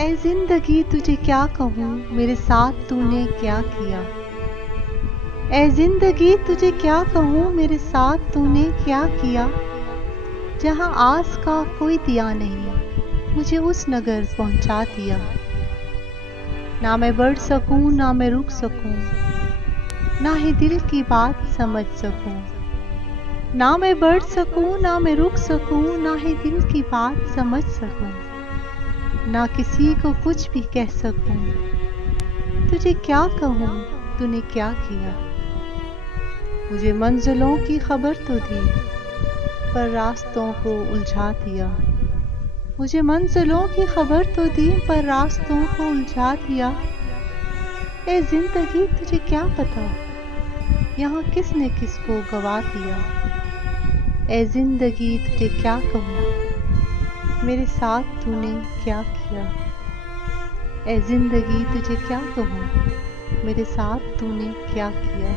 ऐ जिंदगी तुझे क्या कहूँ मेरे साथ तूने क्या किया। ऐ जिंदगी तुझे क्या कहूँ मेरे साथ तूने क्या किया। जहाँ आस का कोई दिया नहीं मुझे उस नगर पहुँचा दिया। ना मैं बढ़ सकूँ ना मैं रुक सकूँ, ना ही दिल की बात समझ सकूँ। ना मैं बढ़ सकूँ ना मैं रुक सकूँ, ना ही दिल की बात समझ सकूँ। ना किसी को कुछ भी कह सकूं, तुझे क्या कहूँ तूने क्या किया। मुझे मंजिलों की खबर तो दी पर रास्तों को उलझा दिया। मुझे मंजिलों की खबर तो दी पर रास्तों को उलझा दिया। ए जिंदगी तुझे क्या पता यहाँ किसने किसको गवा दिया। ए जिंदगी तुझे क्या कहूँ मेरे साथ तूने क्या किया। ऐ जिंदगी तुझे क्या कहूँ मेरे साथ तूने क्या किया।